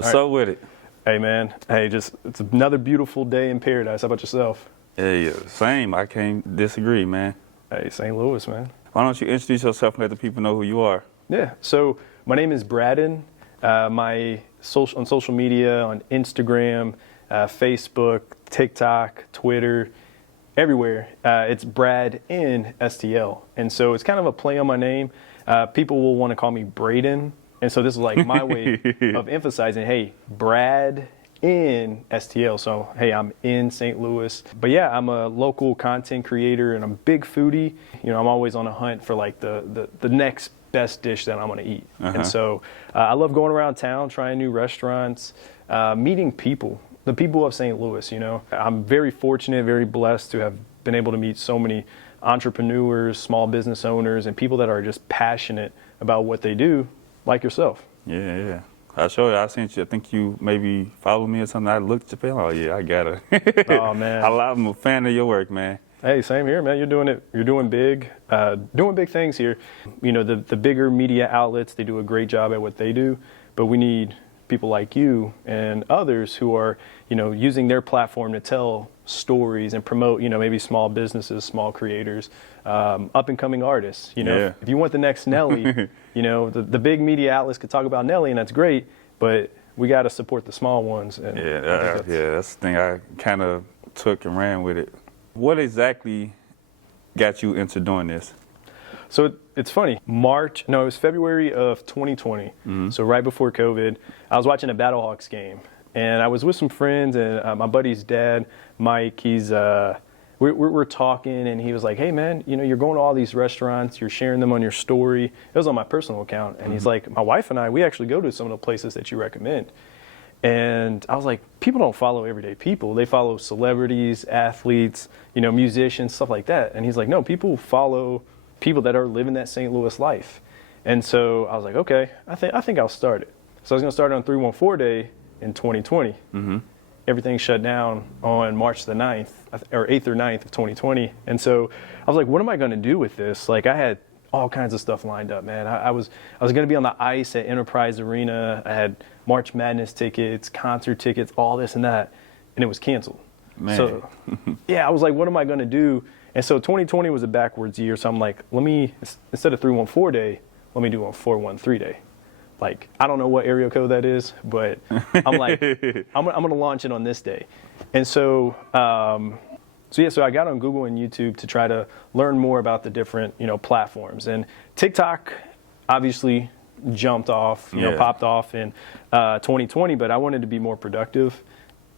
What's up with it? Hey man, it's another beautiful day in paradise. How about yourself? Yeah, same. I can't disagree, man. Hey, St. Louis, man. Why don't you introduce yourself and let the people know who you are? Yeah, so my name is BradEN. On social media, on Instagram, Facebook, TikTok, Twitter, everywhere, it's BradEN STL. And so it's kind of a play on my name. People will want to call me BradEN. And so this is like my way of emphasizing, hey, BradEN STL. So, hey, I'm in St. Louis. But yeah, I'm a local content creator and I'm a big foodie. You know, I'm always on a hunt for like the next best dish that I'm going to eat. And so I love going around town, trying new restaurants, meeting people, the people of St. Louis, you know. I'm very fortunate, very blessed to have been able to meet so many entrepreneurs, small business owners, and people that are just passionate about what they do, like yourself. Yeah. I showed you. I sent you. I think you maybe followed me or something. I looked at you. Oh yeah, I got it. Oh man, I'm a fan of your work, man. Hey, same here, man. You're doing it. You're doing big things here. You know, the bigger media outlets, they do a great job at what they do, but we need people like you and others who are, you know, using their platform to tell stories and promote, you know, maybe small businesses, small creators, up and coming artists. You know, Yeah. if you want the next Nelly, you know, the big media outlets could talk about Nelly and that's great, but we got to support the small ones. And That's the thing. I kind of took and ran with it. What exactly got you into doing this? So it's funny. It was February of 2020. So right before COVID, I was watching a Battlehawks game, and I was with some friends and my buddy's dad, Mike. We're talking, and he was like, "Hey man, you know, you're going to all these restaurants, you're sharing them on your story." It was on my personal account, and he's like, "My wife and I, we actually go to some of the places that you recommend." And I was like, people don't follow everyday people. They follow celebrities, athletes, you know, musicians, stuff like that. And he's like, no, people follow people that are living that St. Louis life. And so I was like, okay, I think I'll start it. So I was going to start on 314 Day in 2020. Everything shut down on March the 9th, or 8th or 9th of 2020. And so I was like, what am I going to do with this? Like, I had all kinds of stuff lined up, man. I was going to be on the ice at Enterprise Arena. I had March Madness tickets, concert tickets, all this and that, and it was canceled. Man. So, yeah, I was like, what am I going to do? And so 2020 was a backwards year, so I'm like, instead of 314 Day, let me do a 413 Day. Like, I don't know what area code that is, but I'm like, I'm going to launch it on this day. And so, so I got on Google and YouTube to try to learn more about the different, you know, platforms. And TikTok obviously jumped off, you know, popped off in 2020, but I wanted to be more productive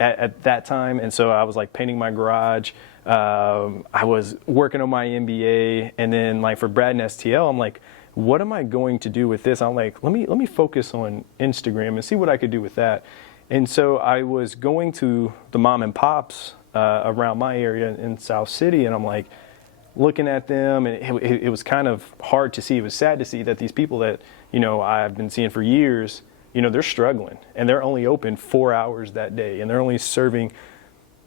at that time. And so I was like painting my garage. I was working on my MBA. And then like for BradEN STL, I'm like, what am I going to do with this? I'm like, let me focus on Instagram and see what I could do with that. And so I was going to the mom and pops around my area in South City, and I'm like looking at them, and it was kind of hard to see. It was sad to see that these people that, you know, I've been seeing for years, you know, they're struggling, and they're only open 4 hours that day, and they're only serving,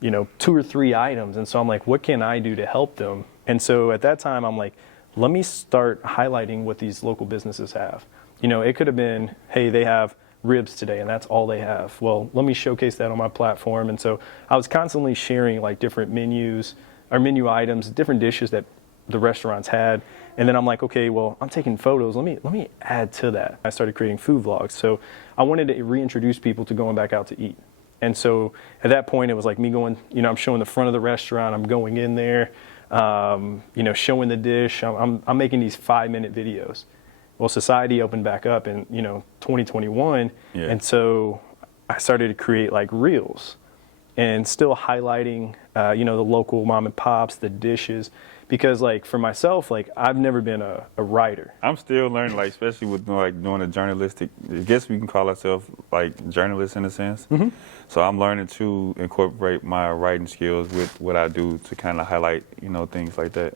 you know, 2 or 3 items. And so I'm like, what can I do to help them? And so at that time, I'm like, let me start highlighting what these local businesses have. You know, it could have been, hey, they have ribs today and that's all they have. Well, let me showcase that on my platform. And so I was constantly sharing like different menus or menu items, different dishes that the restaurants had. And then I'm like, okay, well, I'm taking photos. Let me add to that. I started creating food vlogs. So I wanted to reintroduce people to going back out to eat. And so at that point, it was like me going, you know, I'm showing the front of the restaurant. I'm going in there, you know, showing the dish. I'm making these 5-minute videos. Well, society opened back up in, you know, 2021. And so I started to create like reels and still highlighting, you know, the local mom and pops, the dishes, because like for myself, like I've never been a writer. I'm still learning, like, especially with like doing a journalistic, I guess we can call ourselves like journalists in a sense. So I'm learning to incorporate my writing skills with what I do to kind of highlight, you know, things like that.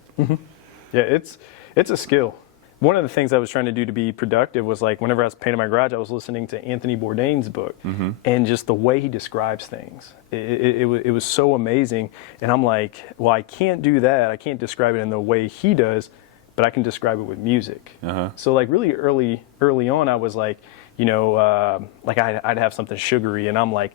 Yeah, it's a skill. One of the things I was trying to do to be productive was like whenever I was painting my garage, I was listening to Anthony Bourdain's book, and just the way he describes things. It was so amazing. And I'm like, well, I can't do that. I can't describe it in the way he does, but I can describe it with music. So like really early on, I was like, like I'd have something sugary, and I'm like,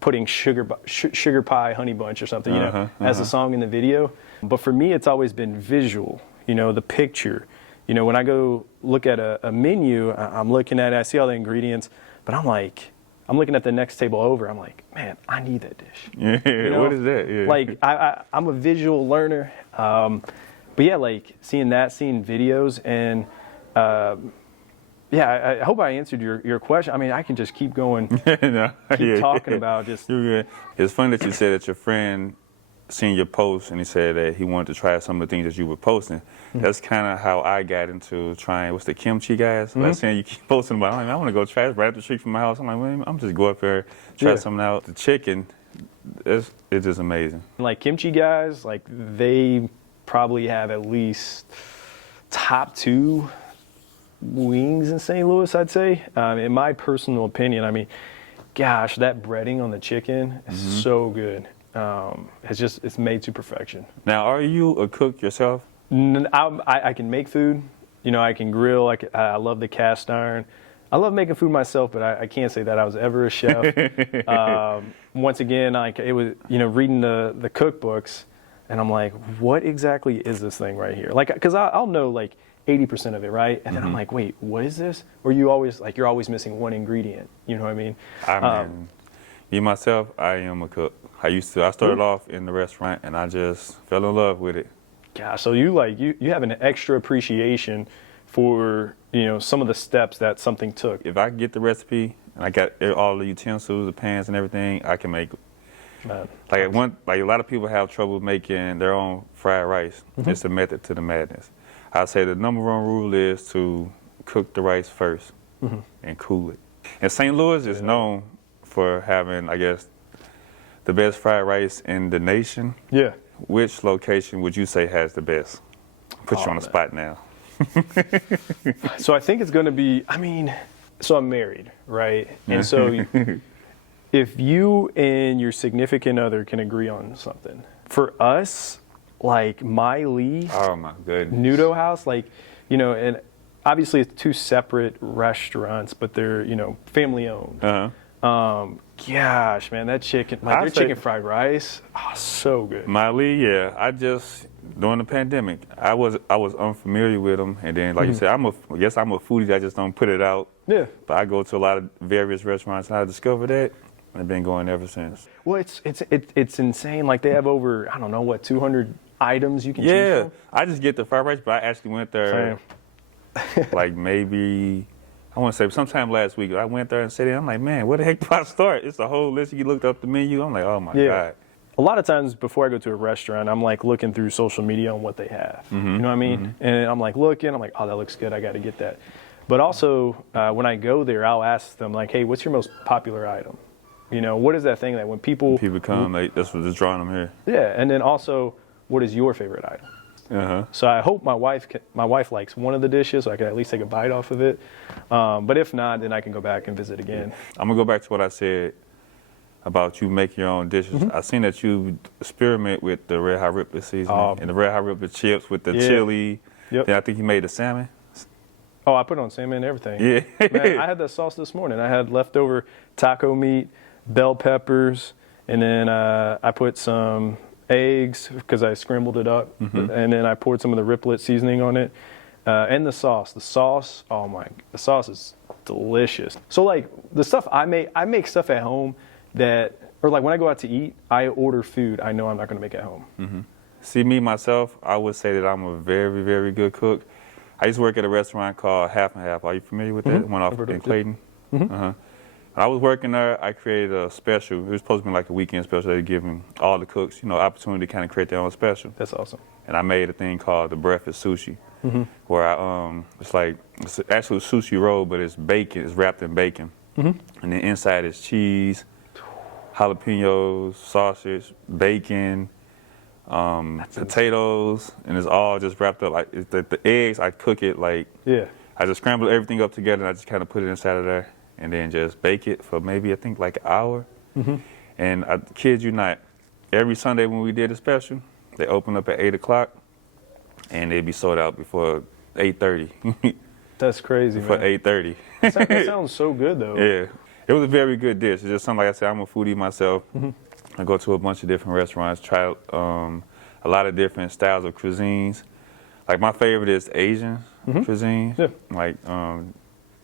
putting sugar pie honey bunch or something, as a song in the video. But for me, it's always been visual, the picture. When I go look at a menu, I'm looking at it, I see all the ingredients, but I'm looking at the next table over. I'm like, man, I need that dish. Yeah, what is that? Yeah. Like I'm a visual learner, but yeah, like seeing videos, and I hope I answered your question. I mean, I can just keep going, keep talking about just. It's funny that you said that your friend seen your post and he said that he wanted to try some of the things that you were posting. That's kind of how I got into trying, what's the kimchi guys? Like saying you keep posting about, I'm like, I want to go try it right up the street from my house. I'm like, well, I'm just go up there, try something out. The chicken, it's just amazing. Like kimchi guys, like they probably have at least top 2 wings in St. Louis, I'd say. In my personal opinion, I mean, gosh, that breading on the chicken is so good. It's made to perfection. Now, are you a cook yourself? I can make food. I can grill. I love the cast iron. I love making food myself, but I can't say that I was ever a chef. Once again, it was reading the cookbooks, and I'm like, what exactly is this thing right here? Like, because I'll know like 80% of it, right? And then I'm like, wait, what is this? Or you're always missing one ingredient. You know what I mean? Me myself, I am a cook. I started off in the restaurant, and I just fell in love with it. Gosh, so you have an extra appreciation for some of the steps that something took. If I get the recipe and I got all the utensils, the pans, and everything, I can make it. Like a lot of people have trouble making their own fried rice. It's the method to the madness. I say the number 1 rule is to cook the rice first and cool it. And St. Louis is known for having, I guess, the best fried rice in the nation. Yeah. Which location would you say has the best? Put you on the spot now. So I think it's going to be, so I'm married, right? And so if you and your significant other can agree on something, for us, like My Lee, oh my goodness, Nudo House, and obviously it's 2 separate restaurants, but they're, family owned. Gosh, man, that chicken, their chicken fried rice, so good. My Lee, yeah. During the pandemic, I was unfamiliar with them, and then, like you said, I'm a foodie. I just don't put it out. Yeah. But I go to a lot of various restaurants, and I discovered that, and I've been going ever since. Well, it's insane. Like they have over 200 items you can choose from. Yeah, I just get the fried rice, but I actually went there, like maybe. I want to say sometime last week, I went there and sat in. I'm like, man, where the heck do I start? It's a whole list. You looked up the menu. I'm like, oh my God. A lot of times before I go to a restaurant, I'm like looking through social media on what they have. You know what I mean? And I'm like looking, I'm like, oh, that looks good. I got to get that. But also when I go there, I'll ask them like, hey, what's your most popular item? What is that thing that when people come, that's what's drawing them here. Yeah. And then also, what is your favorite item? So I hope my wife likes one of the dishes, so I can at least take a bite off of it. But if not, then I can go back and visit again. I'm gonna go back to what I said about you make your own dishes. I seen that you experiment with the red hot riplet seasoning and the red hot riplet chips with the chili. Yep. Then I think you made the salmon. Oh, I put on salmon and everything. Yeah. Man, I had that sauce this morning. I had leftover taco meat, bell peppers, and then I put some eggs because I scrambled it up, and then I poured some of the riplet seasoning on it, and the sauce. The sauce is delicious. So like the stuff I make stuff at home or like when I go out to eat, I order food I know I'm not going to make at home. See, me myself, I would say that I'm a very, very good cook. I used to work at a restaurant called Half and Half. Are you familiar with that? One off in Clayton. I was working there. I created a special. It was supposed to be like a weekend special. They were giving all the cooks, opportunity to kind of create their own special. That's awesome. And I made a thing called the breakfast sushi, where it's actually a sushi roll, but it's bacon. It's wrapped in bacon, and then inside is cheese, jalapenos, sausage, bacon, potatoes, and it's all just wrapped up. Like the eggs, I cook it like I just scramble everything up together, and I just kind of put it inside of there. And then just bake it for maybe, I think, like an hour. And I kid you not, every Sunday when we did a special, they open up at 8 o'clock, and they'd be sold out before 8:30. That's crazy, for man. 8:30. That sounds so good, though. Yeah, it was a very good dish. It's just something, like I said, I'm a foodie myself. I go to a bunch of different restaurants, try a lot of different styles of cuisines. Like my favorite is Asian cuisine, like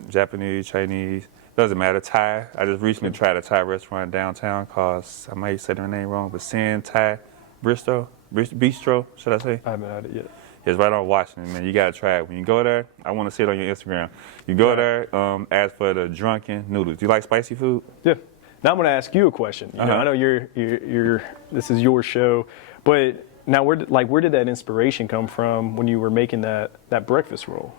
Japanese, Chinese, doesn't matter. Thai. I just recently tried a Thai restaurant downtown called, I might say their name wrong, but Sin Thai Bistro, should I say? I haven't had it yet. It's right on Washington, man. You gotta try it. When you go there, I want to see it on your Instagram. You go there, ask for the drunken noodles. Do you like spicy food? Yeah. Now I'm gonna ask you a question. You know, I know you're this is your show, but now where did that inspiration come from when you were making that breakfast roll?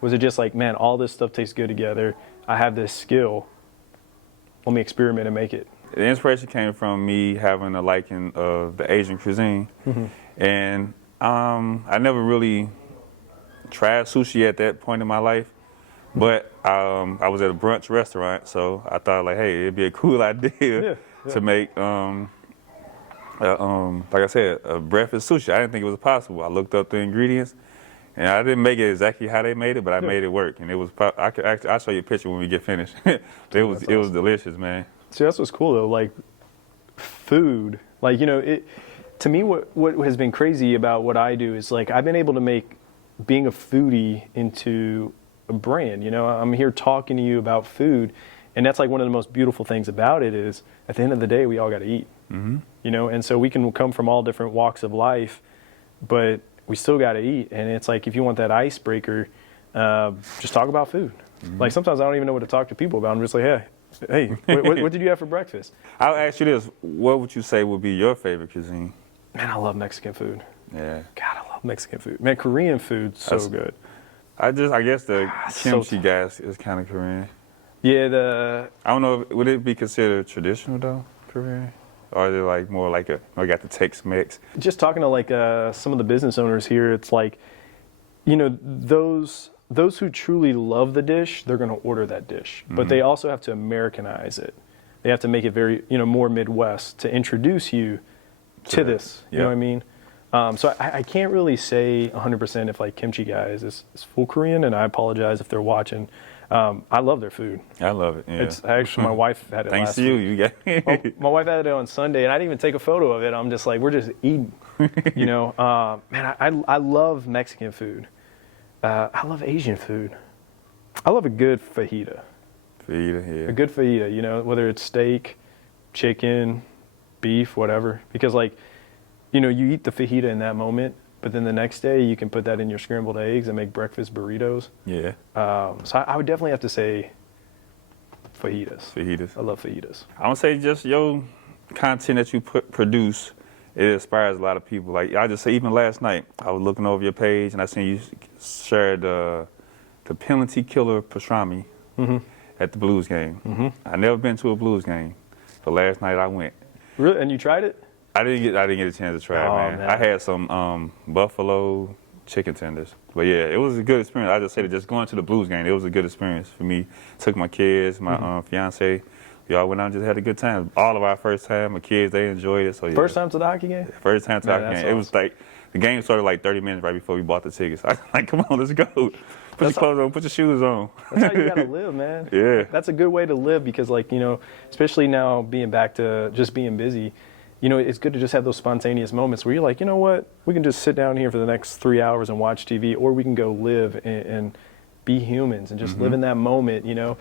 Was it just like, man, all this stuff tastes good together. I have this skill. Let me experiment and make it. The inspiration came from me having a liking of the Asian cuisine, and I never really tried sushi at that point in my life, but I was at a brunch restaurant, so I thought, like, hey, it'd be a cool idea to make, like I said, a breakfast sushi. I didn't think it was possible. I looked up the ingredients, and I didn't make it exactly how they made it, but I made it work, and it was. I'll show you a picture when we get finished. It was delicious, man. See, that's what's cool though. Like food, like, you know, it. To me, what has been crazy about what I do is, like, I've been able to make being a foodie into a brand. You know, I'm here talking to you about food, and that's like one of the most beautiful things about it is, at the end of the day, we all got to eat. You know, and so we can come from all different walks of life, but we still got to eat. And it's like, if you want that icebreaker, just talk about food. Like, sometimes I don't even know what to talk to people about. I'm just like, hey, what did you have for breakfast? I'll ask you this: what would you say would be your favorite cuisine? Man, I love Mexican food. Yeah. God, I love Mexican food. Man, Korean food, so good. I guess the kimchi gas is kind of Korean. Yeah, I don't know, would it be considered traditional though, Korean? Or is it like more like I got the Tex-Mex? Just talking to like some of the business owners here, it's like, you know, those who truly love the dish, they're going to order that dish. But they also have to Americanize it. They have to make it very, you know, more Midwest to introduce you to this. You know what I mean? So I can't really say 100% if like Kimchi Guys is full Korean, and I apologize if they're watching. I love their food. I love it. Yeah. It's actually, my wife had it Thanks last to you. week. You got it. My wife had it on Sunday, and I didn't even take a photo of it. I'm just like, we're just eating. You know, man, I love Mexican food. I love Asian food. I love a good fajita. Fajita, yeah. A good fajita, you know, whether it's steak, chicken, beef, whatever. Because, like, you know, you eat the fajita in that moment, but then the next day you can put that in your scrambled eggs and make breakfast burritos. Yeah. So I would definitely have to say fajitas. Fajitas. I love fajitas. I would say just your content that you produce, it inspires a lot of people. Like, I just say, even last night, I was looking over your page and I seen you share the penalty killer pastrami at the Blues game. I never been to a Blues game, but last night I went. Really? And you tried it? I didn't get a chance to try it, man. I had some buffalo chicken tenders. But yeah, it was a good experience. I just say that just going to the Blues game, it was a good experience for me. Took my kids, my fiance. We all went out and just had a good time. All of our first time. My kids, they enjoyed it. So yeah. First time to the hockey game? First time to the hockey game. Awesome. It was like, the game started like 30 minutes right before we bought the tickets. I was like, come on, let's go. Put your clothes on, put your shoes on. That's how you gotta live, man. Yeah. That's a good way to live because, like, you know, especially now being back to just being busy, you know, it's good to just have those spontaneous moments where you're like, you know what, we can just sit down here for the next 3 hours and watch TV, or we can go live and be humans and just live in that moment, you know.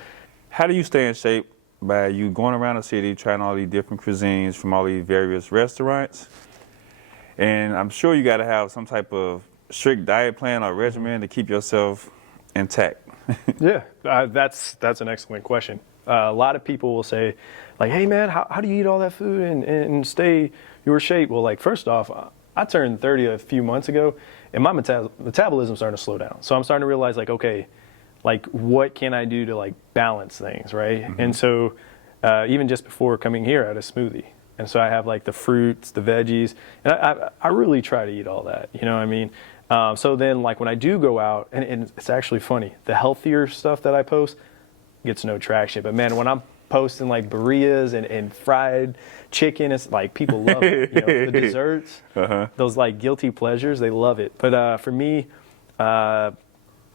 How do you stay in shape? By you going around the city, trying all these different cuisines from all these various restaurants. And I'm sure you got to have some type of strict diet plan or regimen to keep yourself intact. Yeah, that's an excellent question. A lot of people will say, like, hey, man, how do you eat all that food and stay your shape? Well, like, first off, I turned 30 a few months ago, and my metabolism's starting to slow down. So I'm starting to realize, like, okay, like, what can I do to, like, balance things, right? And so even just before coming here, I had a smoothie. And so I have, like, the fruits, the veggies, and I really try to eat all that, you know what I mean? So then, like, when I do go out, and it's actually funny, the healthier stuff that I post gets no traction. But, man, when I'm posting, like, burritos and fried chicken, it's like, people love it. You know, the desserts, those, like, guilty pleasures, they love it. But for me,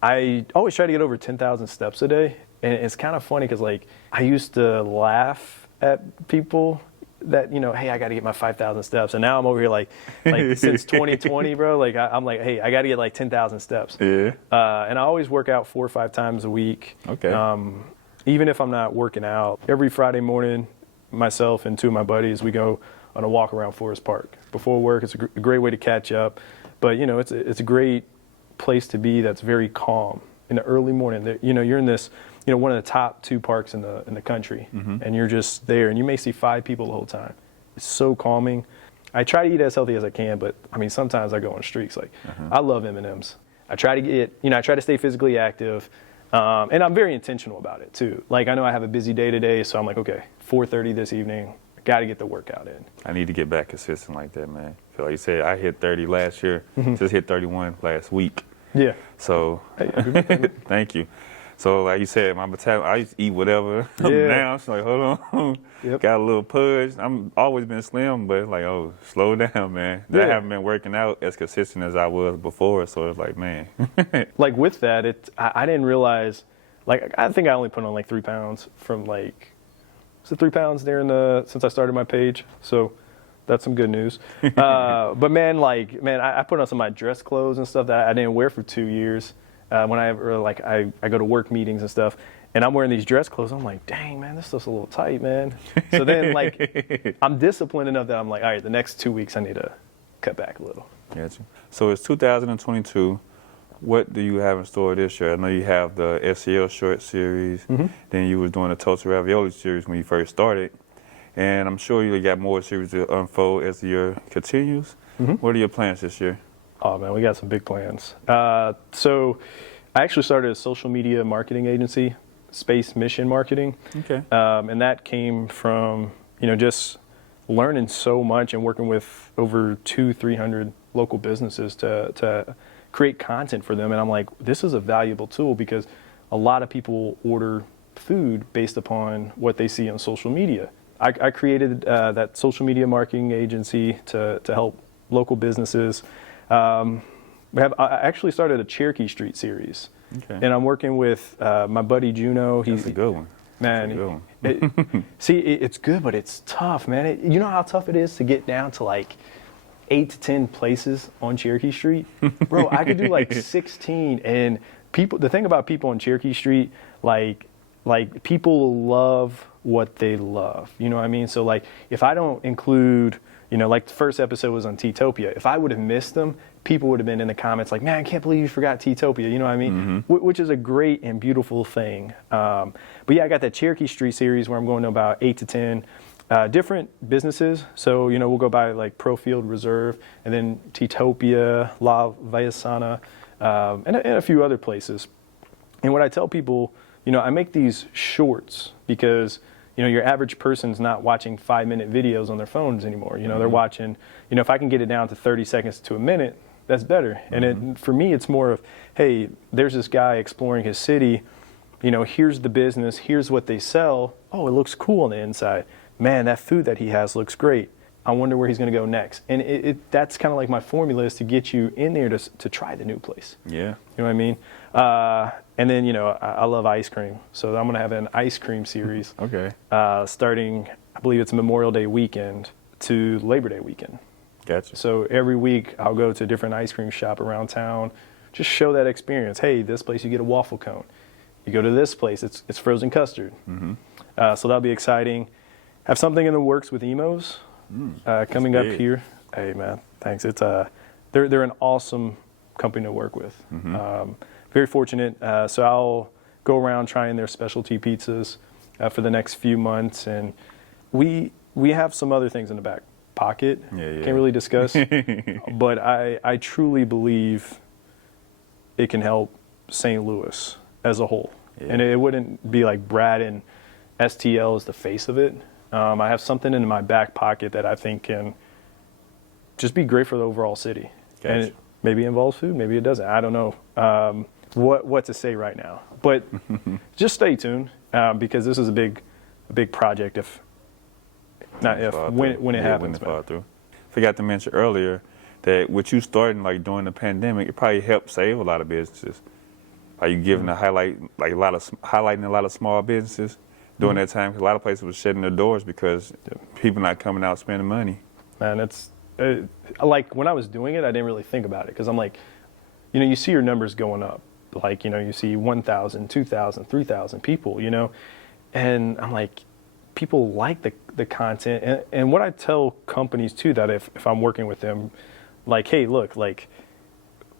I always try to get over 10,000 steps a day. And it's kind of funny because, like, I used to laugh at people that, you know, hey, I got to get my 5,000 steps. And now I'm over here like since 2020, bro, like I'm like, hey, I got to get like 10,000 steps. Yeah. And I always work out 4 or 5 times a week. Okay. Even if I'm not working out, every Friday morning, myself and 2 of my buddies, we go on a walk around Forest Park. Before work, it's a great way to catch up. But, you know, it's a great place to be that's very calm in the early morning. You know, you're in this, you know, one of the top 2 parks in the country, and you're just there, and you may see 5 people the whole time. It's so calming. I try to eat as healthy as I can, but I mean, sometimes I go on streaks. Like, I love M&Ms. I try to stay physically active, and I'm very intentional about it too. Like, I know I have a busy day today, so I'm like, okay, 4:30 this evening, got to get the workout in. I need to get back consistent like that, man. So like you said, I hit 30 last year, just hit 31 last week. Yeah. So, Hey, thank you. So, like you said, my metabolism, I used to eat whatever. Yeah. Now it's like, hold on, Yep. got a little pudge. I'm always been slim, but like, oh, slow down, man. I Yeah. haven't been working out as consistent as I was before, so it's like, man. Like with that, I didn't realize, like, I think I only put on like 3 pounds from like, was it 3 pounds there since I started my page? So that's some good news. But man, I put on some of my dress clothes and stuff that I didn't wear for 2 years. When I go to work meetings and stuff, and I'm wearing these dress clothes, I'm like, dang, man, this stuff's a little tight, man. So then, like, I'm disciplined enough that I'm like, all right, the next 2 weeks I need to cut back a little. Gotcha. So it's 2022. What do you have in store this year? I know you have the STL short series. Then you was doing the toasted ravioli series when you first started. And I'm sure you got more series to unfold as the year continues. What are your plans this year? Oh, man, we got some big plans. So I actually started a social media marketing agency, Space Mission Marketing. Okay. And that came from, you know, just learning so much and working with over 200-300 local businesses to create content for them. And I'm like, this is a valuable tool because a lot of people order food based upon what they see on social media. I created that social media marketing agency to help local businesses. I actually started a Cherokee Street series, and I'm working with my buddy Juno. That's a good one. Man, it's good, but it's tough, man. You know how tough it is to get down to like 8 to 10 places on Cherokee Street? Bro, I could do like 16, and people. The thing about people on Cherokee Street, like people love what they love. You know what I mean? So like, if I don't include, you know, like the first episode was on Teatopia. If I would have missed them, people would have been in the comments like, man, I can't believe you forgot Teatopia. You know what I mean? Which is a great and beautiful thing. But yeah, I got that Cherokee Street series where I'm going to about 8 to 10 different businesses. So, you know, we'll go by like Profield Reserve and then Teatopia, La Vallasana, and a few other places. And what I tell people, you know, I make these shorts because, you know, your average person's not watching 5-minute videos on their phones anymore. You know, they're watching, you know, if I can get it down to 30 seconds to a minute, that's better. And for me, it's more of, hey, there's this guy exploring his city. You know, here's the business. Here's what they sell. Oh, it looks cool on the inside. Man, that food that he has looks great. I wonder where he's going to go next. And that's kind of like my formula is to get you in there to try the new place. Yeah. You know what I mean? And then, you know, I love ice cream. So I'm going to have an ice cream series. Okay. Starting, I believe it's Memorial Day weekend to Labor Day weekend. Gotcha. So every week I'll go to a different ice cream shop around town, just show that experience. Hey, this place you get a waffle cone. You go to this place, it's frozen custard. So that'll be exciting. Have something in the works with Emos coming up here. Hey man, thanks. It's they're an awesome company to work with. Very fortunate. So I'll go around trying their specialty pizzas for the next few months, and we have some other things in the back pocket. Can't really discuss, but I truly believe it can help St. Louis as a whole, and it wouldn't be like BradEN STL is the face of it. I have something in my back pocket that I think can just be great for the overall city. Gotcha. And it maybe involves food, maybe it doesn't. I don't know what to say right now. But just stay tuned because this is a big project. When it happens. Forgot to mention earlier that with you starting like during the pandemic, it probably helped save a lot of businesses. Are you giving a highlight, like highlighting a lot of small businesses during that time? 'Cause a lot of places were shutting their doors because people not coming out spending money. Man, it's like when I was doing it, I didn't really think about it because I'm like, you see your numbers going up. Like, you see 1,000, 2,000, 3,000 people, and I'm like, people like the content. And what I tell companies too, that if I'm working with them, like, hey, look, like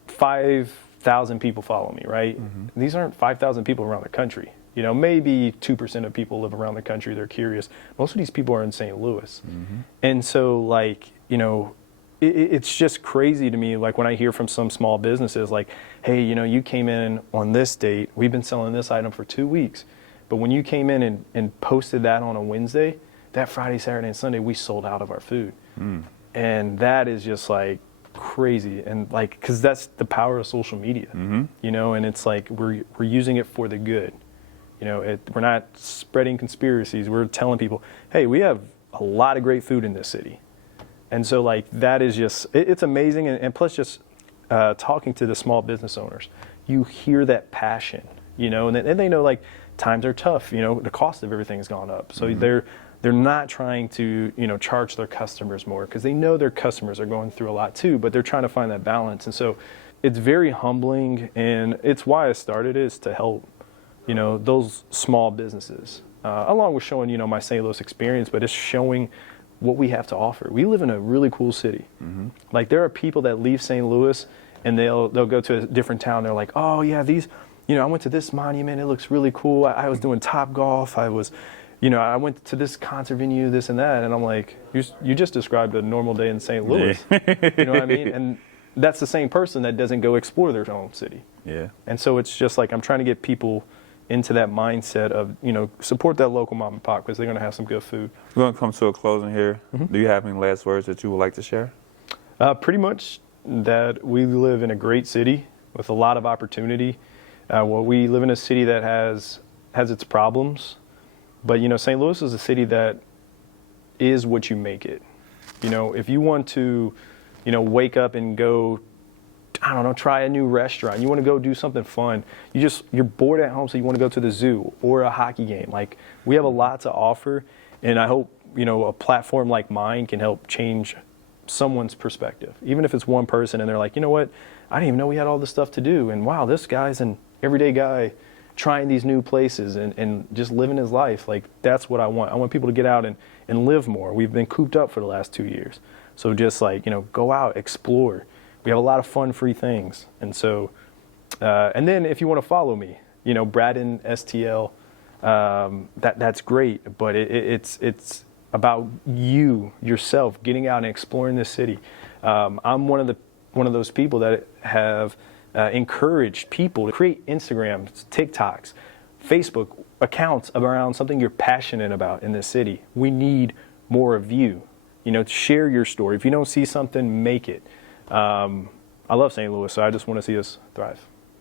5,000 people follow me, right? Mm-hmm. These aren't 5,000 people around the country. Maybe 2% of people live around the country. They're curious. Most of these people are in St. Louis. Mm-hmm. And so, like, it's just crazy to me, like, when I hear from some small businesses, like, hey, you came in on this date. We've been selling this item for 2 weeks. But when you came in and posted that on a Wednesday, that Friday, Saturday, and Sunday, we sold out of our food. Mm. And that is just, like, crazy. And, like, because that's the power of social media, mm-hmm. And it's like we're using it for the good. We're not spreading conspiracies. We're telling people, hey, we have a lot of great food in this city. And so, like, that is just, it's amazing. And plus just talking to the small business owners, you hear that passion, and they know, like, times are tough. The cost of everything has gone up. So mm-hmm. they're not trying to, charge their customers more because they know their customers are going through a lot too, but they're trying to find that balance. And so it's very humbling, and it's why I started, is to help those small businesses, along with showing, my St. Louis experience, but it's showing what we have to offer. We live in a really cool city. Mm-hmm. Like, there are people that leave St. Louis and they'll go to a different town. They're like, oh yeah, these, I went to this monument. It looks really cool. I was doing Top Golf. I was, I went to this concert venue, this and that. And I'm like, you just described a normal day in St. Louis. Yeah. You know what I mean? And that's the same person that doesn't go explore their own city. Yeah. And so it's just like, I'm trying to get people into that mindset of, support that local mom and pop because they're going to have some good food. We're going to come to a closing here. Mm-hmm. Do you have any last words that you would like to share? Pretty much that we live in a great city with a lot of opportunity. We live in a city that has its problems, but, St. Louis is a city that is what you make it. If you want to, wake up and go, I don't know, try a new restaurant. You want to go do something fun. You're bored at home, so you want to go to the zoo or a hockey game. Like, we have a lot to offer, and I hope, a platform like mine can help change someone's perspective. Even if it's one person and they're like, you know what, I didn't even know we had all this stuff to do. And wow, this guy's an everyday guy trying these new places and just living his life. Like, that's what I want. I want people to get out and live more. We've been cooped up for the last 2 years. So just like, go out, explore. We have a lot of fun, free things. And so, and then if you want to follow me, BradEN STL, that's great. But it's about yourself, getting out and exploring this city. I'm one of those people that have encouraged people to create Instagrams, TikToks, Facebook accounts around something you're passionate about in this city. We need more of you. Share your story. If you don't see something, make it. I love St. Louis, so I just want to see us thrive.